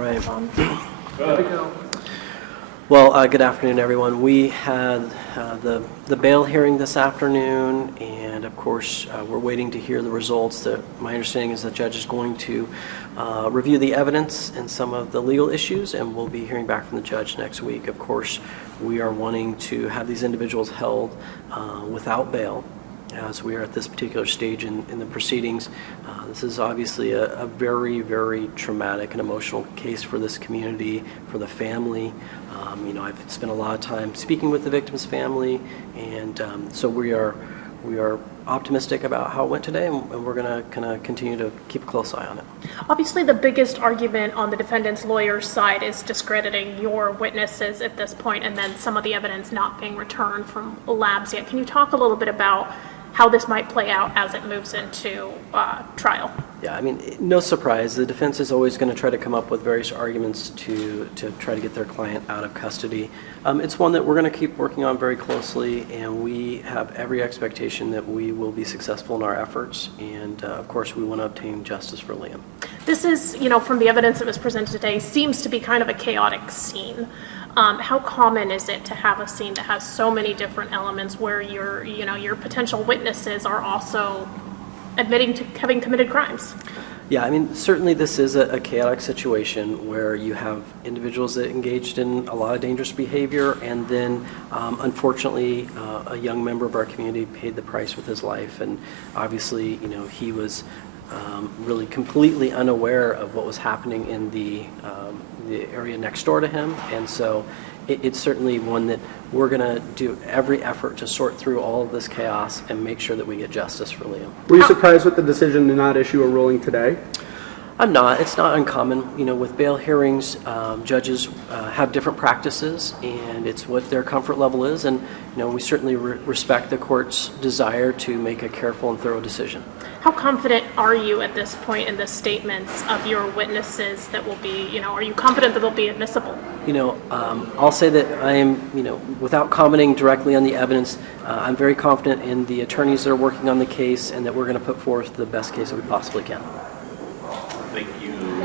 right. Well, good afternoon, everyone. We had the bail hearing this afternoon, and of course, we're waiting to hear the results. My understanding is the judge is going to review the evidence and some of the legal issues, and we'll be hearing back from the judge next week. Of course, we are wanting to have these individuals held without bail, as we are at this particular stage in the proceedings. This is obviously a very, very traumatic and emotional case for this community, for the family. I've spent a lot of time speaking with the victim's family, and so we are optimistic about how it went today, and we're going to kind of continue to keep a close eye on it. Obviously, the biggest argument on the defendant's lawyer's side is discrediting your witnesses at this point, and then some of the evidence not being returned from labs yet. Can you talk a little bit about how this might play out as it moves into trial? Yeah, I mean, no surprise. The defense is always going to try to come up with various arguments to try to get their client out of custody. It's one that we're going to keep working on very closely, and we have every expectation that we will be successful in our efforts. And of course, we want to obtain justice for Liam. This is, from the evidence that was presented today, seems to be kind of a chaotic scene. How common is it to have a scene that has so many different elements where your potential witnesses are also admitting to having committed crimes? Yeah, I mean, certainly this is a chaotic situation where you have individuals that engaged in a lot of dangerous behavior, and then unfortunately a young member of our community paid the price with his life, and obviously he was really completely unaware of what was happening in the area next door to him, and so it's certainly one that we're going to do every effort to sort through all of this chaos and make sure that we get justice for Liam. Were you surprised with the decision to not issue a ruling today? I'm not. It's not uncommon. With bail hearings, judges have different practices, and it's what their comfort level is, and we certainly respect the court's desire to make a careful and thorough decision. How confident are you at this point in the statements of your witnesses that will be, are you confident that they'll be admissible? I'll say that I am, without commenting directly on the evidence, I'm very confident in the attorneys that are working on the case, and that we're going to put forth the best case that we possibly can.